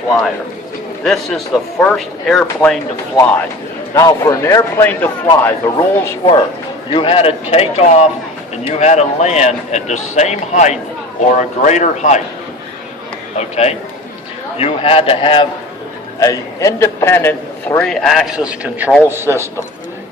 Flyer. This is the first airplane to fly. Now, for an airplane to fly, the rules were you had to take off and you had to land at the same height or a greater height. Okay? You had to have an independent three-axis control system.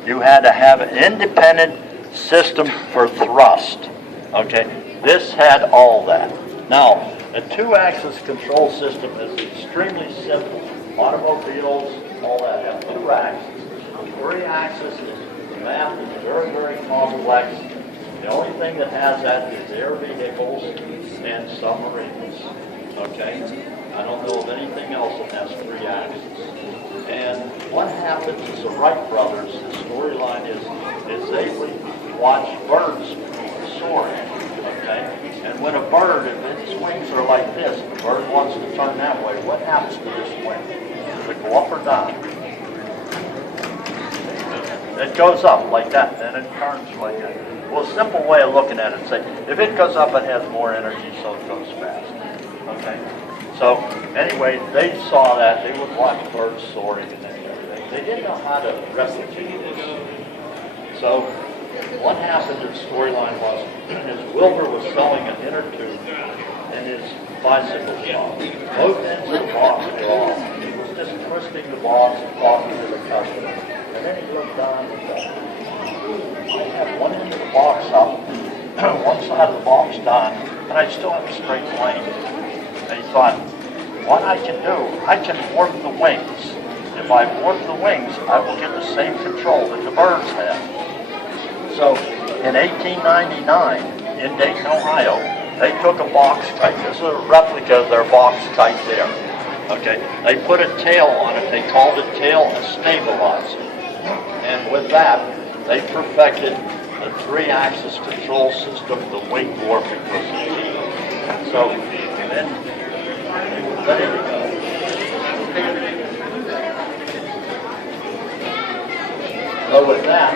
You had to have an independent system for thrust. Okay? This had all that. Now, a two-axis control system is extremely simple. Automobiles, all that have two axes. Three axis is the math is very, very complex. The only thing that has that is air vehicles and submarines. Okay? I don't know of anything else that has three axes. And what happens is the Wright brothers, the storyline is they would watch birds soaring. Okay? And when a bird, if its wings are like this, the bird wants to turn that way, what happens to this wing? Does it go up or down? It goes up like that, and it turns like that. Well, a simple way of looking at it, say, if it goes up, it has more energy, so it goes faster. Okay? So, anyway, they saw that. They would watch birds soaring and everything. They didn't know how to replicate this. So, what happened in the storyline was, is Wilbur was selling an inner tube in his bicycle shop. Both ends of the box were off. He was just twisting the box and talking to the customer. And then he looked down and thought, I have one end of the box up, one side of the box done, and I still have a straight plane. And he thought, what I can do, I can warp the wings. If I warp the wings, I will get the same control that the birds have. So in 1899, in Dayton, Ohio, they took a box kite. This is a replica of their box kite there. Okay, they put a tail on it. They called it tail a stabilizer. And with that, they perfected the three-axis control system, the wing warping procedure. So then they were ready to go. So with that,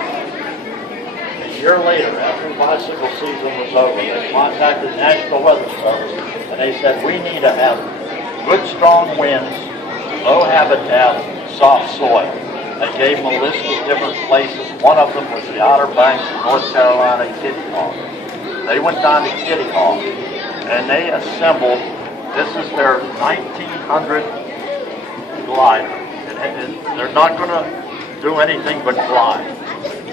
a year later, after the bicycle season was over, they contacted the National Weather Service and they said, we need to have good strong winds, low habitat, soft soil. They gave them a list of different places. One of them was the Outer Banks of North Carolina, Kitty Hawk. They went down to Kitty Hawk and they assembled, this is their 1900 glider. And they're not going to do anything but fly.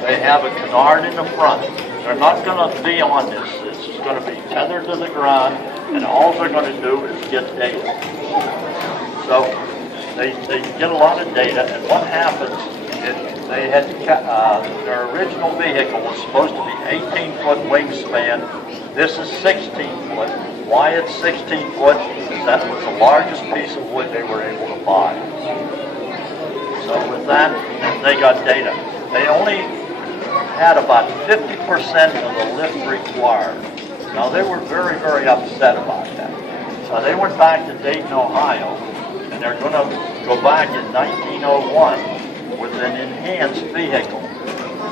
They have a canard in the front. They're not going to be on this. This is going to be tethered to the ground, and all they're going to do is get data. So they get a lot of data, and what happens is they had their original vehicle was supposed to be 18-foot wingspan. This is 16 foot. Why it's 16 foot is that was the largest piece of wood they were able to buy. So with that, they got data. They only had about 50% of the lift required. Now they were very, very upset about that. So they went back to Dayton, Ohio, and they're going to go back in 1901 with an enhanced vehicle.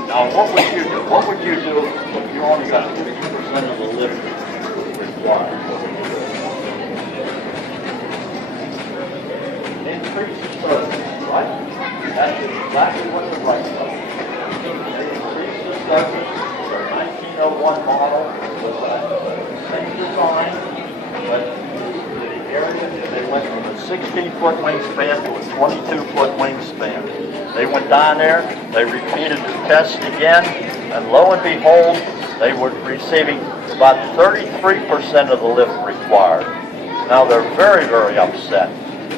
Now what would you do? What would you do if you only got 50% of the lift required? Increase the surface, right? That's exactly what the Wright does. They increased the surface. Their 1901 model was the same design, but the area, they went from a 16-foot wingspan to a 22-foot wingspan. They went down there, they repeated the test again, and lo and behold, they were receiving about 33% of the lift required. Now they're very, very upset.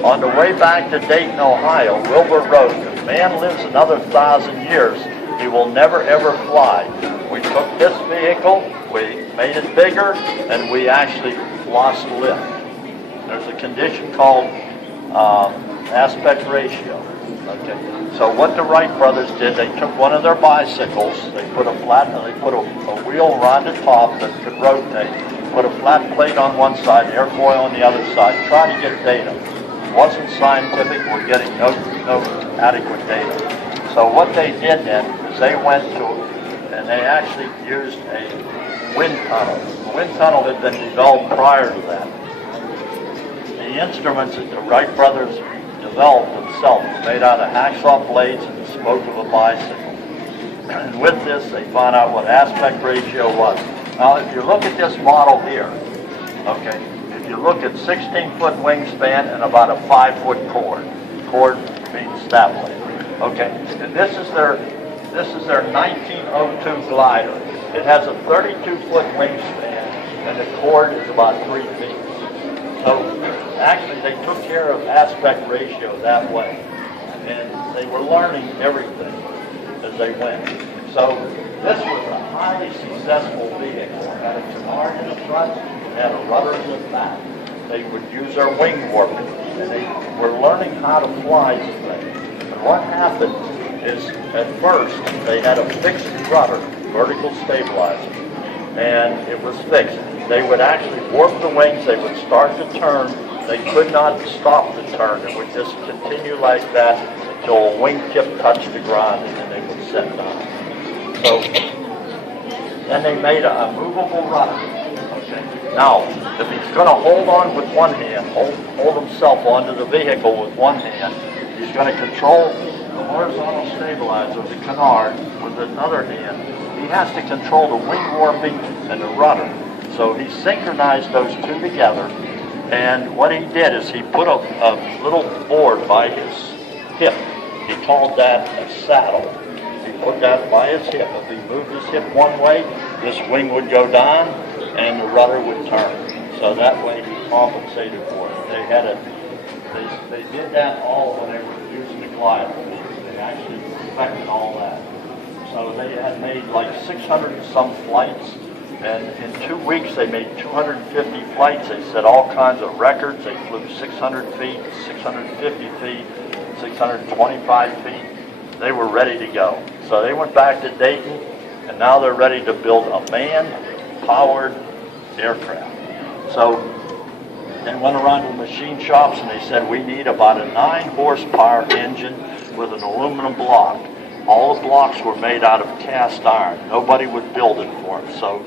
On the way back to Dayton, Ohio, Wilbur wrote, if man lives another 1,000 years, he will never ever fly. We took this vehicle, we made it bigger, and we actually lost lift. There's a condition called aspect ratio. Okay. So what the Wright brothers did, they took one of their bicycles, they put a wheel around the top that could rotate, put a flat plate on one side, airfoil on the other side, try to get data. It wasn't scientific, we're getting no adequate data. So what they did then is they went to, and they actually used a wind tunnel. The wind tunnel had been developed prior to that. They the instruments that the Wright brothers developed themselves were made out of hacksaw blades and the spoke of a bicycle. And with this, they found out what aspect ratio was. Now, if you look at this model here, okay, if you look at 16-foot wingspan and about a 5-foot cord. Cord means that way. Okay, and this is their 1902 glider. It has a 32-foot wingspan, and the cord is about 3 feet. So actually, they took care of aspect ratio that way, and they were learning everything as they went. So this was a highly successful vehicle. It had a canard in the front, it had a rudder in the back. They would use their wing warping, and they were learning how to fly the thing. And what happened is, at first, they had a fixed rudder, vertical stabilizer, and it was fixed. They would actually warp the wings, they would start to turn, they could not stop the turn. It would just continue like that until a wingtip touched the ground, and then they would set down. So, then they made a movable rudder. Okay. Now, if he's going to hold on with one hand, hold himself onto the vehicle with one hand, he's going to control the horizontal stabilizer, the canard, with another hand. He has to control the wing warping and the rudder. So he synchronized those two together, and what he did is he put a little board by his hip. He called that a saddle. He put that by his hip. If he moved his hip one way, this wing would go down and the rudder would turn. So that way he compensated for it. They did that all when they were using the glider. They actually perfected all that. So they had made like 600 and some flights, and in 2 weeks they made 250 flights. They set all kinds of records. They flew 600 feet, 650 feet, 625 feet. They were ready to go. So they went back to Dayton, and now they're ready to build a manned-powered aircraft. So they went around to the machine shops and they said, we need about a 9-horsepower engine with an aluminum block. All the blocks were made out of cast iron. Nobody would build it for them. So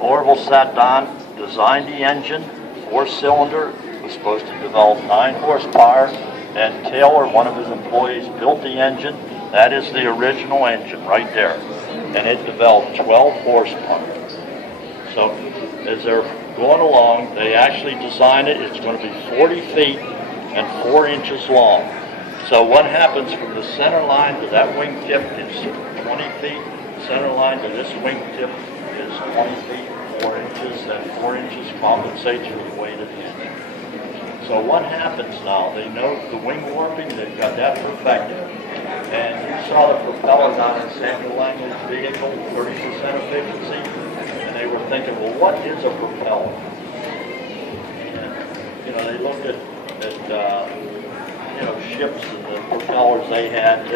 Orville sat down, designed the engine, 4-cylinder, was supposed to develop 9 horsepower, and Taylor, one of his employees, built the engine. That is the original engine right there. And it developed 12 horsepower. So as they're going along, they actually designed it. It's going to be 40 feet and 4 inches long. So what happens from the center line to that wingtip is 20 feet. The center line to this wingtip is 20 feet, 4 inches. That 4 inches compensates for the weight of the engine. So what happens now? They know the wing warping, they've got that perfected. And you saw the propeller down in Samuel Langley's vehicle, 30% efficiency. And they were thinking, well, what is a propeller? And, you know, they looked at ships and the propellers they had.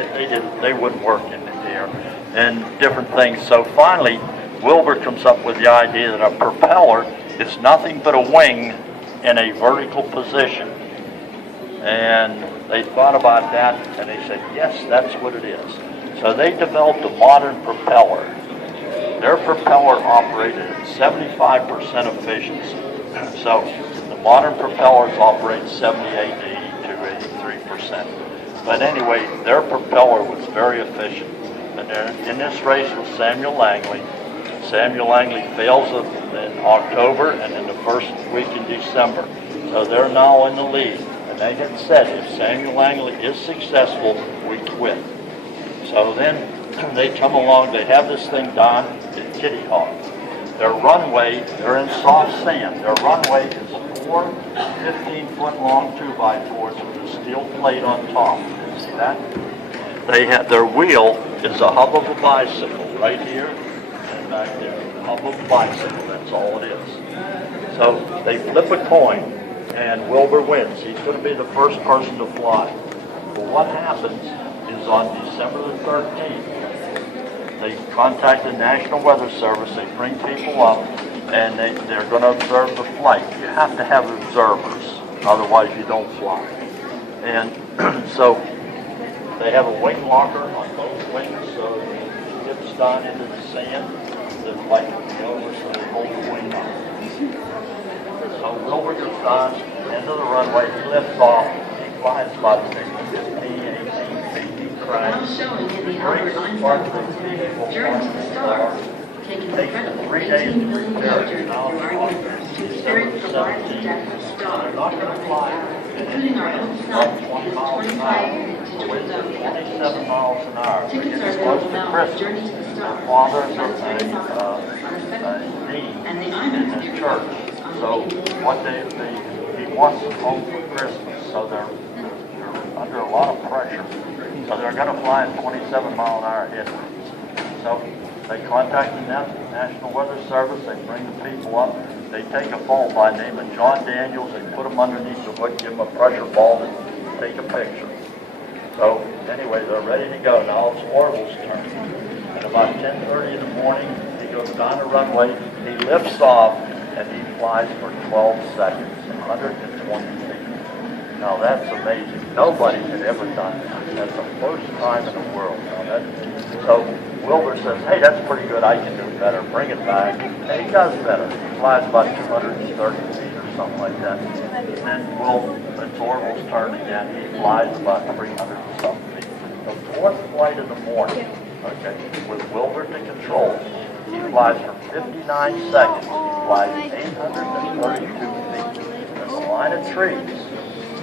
They wouldn't work in the air and different things. So finally, Wilbur comes up with the idea that a propeller is nothing but a wing in a vertical position. And they thought about that and they said, yes, that's what it is. So they developed a modern propeller. Their propeller operated at 75% efficiency. So the modern propellers operate 78 to 83%. But anyway, their propeller was very efficient. And in this race with Samuel Langley. Samuel Langley fails in October and in the first week in December. So they're now in the lead. And they had said, if Samuel Langley is successful, we quit. So then they come along, they have this thing done at Kitty Hawk. Their runway, they're in soft sand. Their runway is 4 15-foot long 2x4s with a steel plate on top. See that? They have, their wheel is a hub of a bicycle right here and back there. The hub of a bicycle, that's all it is. So they flip a coin and Wilbur wins. He's going to be the first person to fly. But what happens is on December the 13th, they contact the National Weather Service, they bring people up, and they're going to observe the flight. You have to have observers, otherwise you don't fly. And so they have a wing locker on both wings, so it dips down into the sand, the flight will be over, so they hold the wing up. So Wilbur goes down, end of the runway, he lifts off, he flies about 15, 18 feet, he crashes. Brings part of the vehicle Journey to the stars. Taking the takes incredible 3 days 18 to million repair it. journey Now to it's our on universe to December experience the lives of 17th. death of They're stars not going to fly including our own sun, about 20 is miles an 25 hour. minutes to The winds are 20,000. 27 miles an hour. Tickets are It's close available to now on Christmas. Journey to the Their Stars. fathers By the are Space Office on the second dean and the in IMAX his experience church. on So the what he wants them home for Christmas. So they're under a lot of pressure. So they're going to fly at 27 mile an hour headwinds. So they contact the National Weather Service. They bring the people up. They take a phone by the name of John Daniels. They put him underneath the hood, give him a pressure ball, and take a picture. So anyway, they're ready to go. Now it's Orville's turn. At about 10:30 in the morning, he goes down the runway. He lifts off, and he flies for 12 seconds, 120 feet. Now that's amazing. Nobody had ever done that. That's the first time in the world. So Wilbur says, hey, that's pretty good. I can do better. Bring it back. And he does better. He flies about 230 feet or something like that. And then it's Orville's turn again. He flies about 300 and something feet. The fourth flight of the morning, okay, with Wilbur to control, he flies for 59 seconds. He flies 832 feet. There's a line of trees.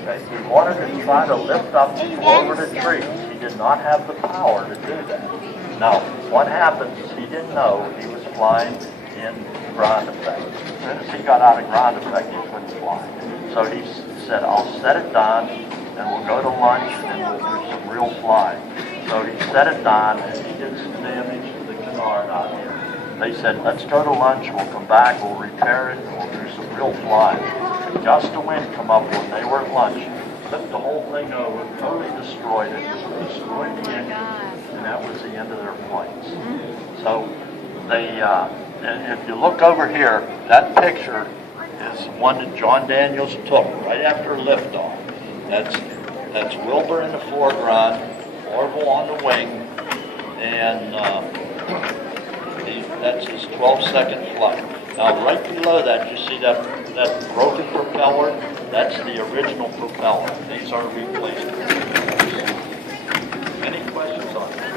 Okay, he wanted to try to lift up over the trees. He did not have the power to do that. Now, what happens is he didn't know he was flying in ground effect. As soon as he got out of ground effect, he couldn't fly. So he said, I'll set it down, and we'll go to lunch, and we'll do some real flying. So he set it down, and he did some damage to the canard out here. They said, let's go to lunch, we'll come back, we'll repair it, and we'll do some real flying. A gust of wind come up when they were at lunch, flipped the whole thing over, totally destroyed it, destroyed the engine, and that was the end of their flights. So they, and if you look over here, that picture is one that John Daniels took right after liftoff. That's Wilbur in the foreground, Orville on the wing, and that's his 12-second flight. Now, right below that, you see that broken propeller? That's the original propeller. These are replacements. Any questions on that?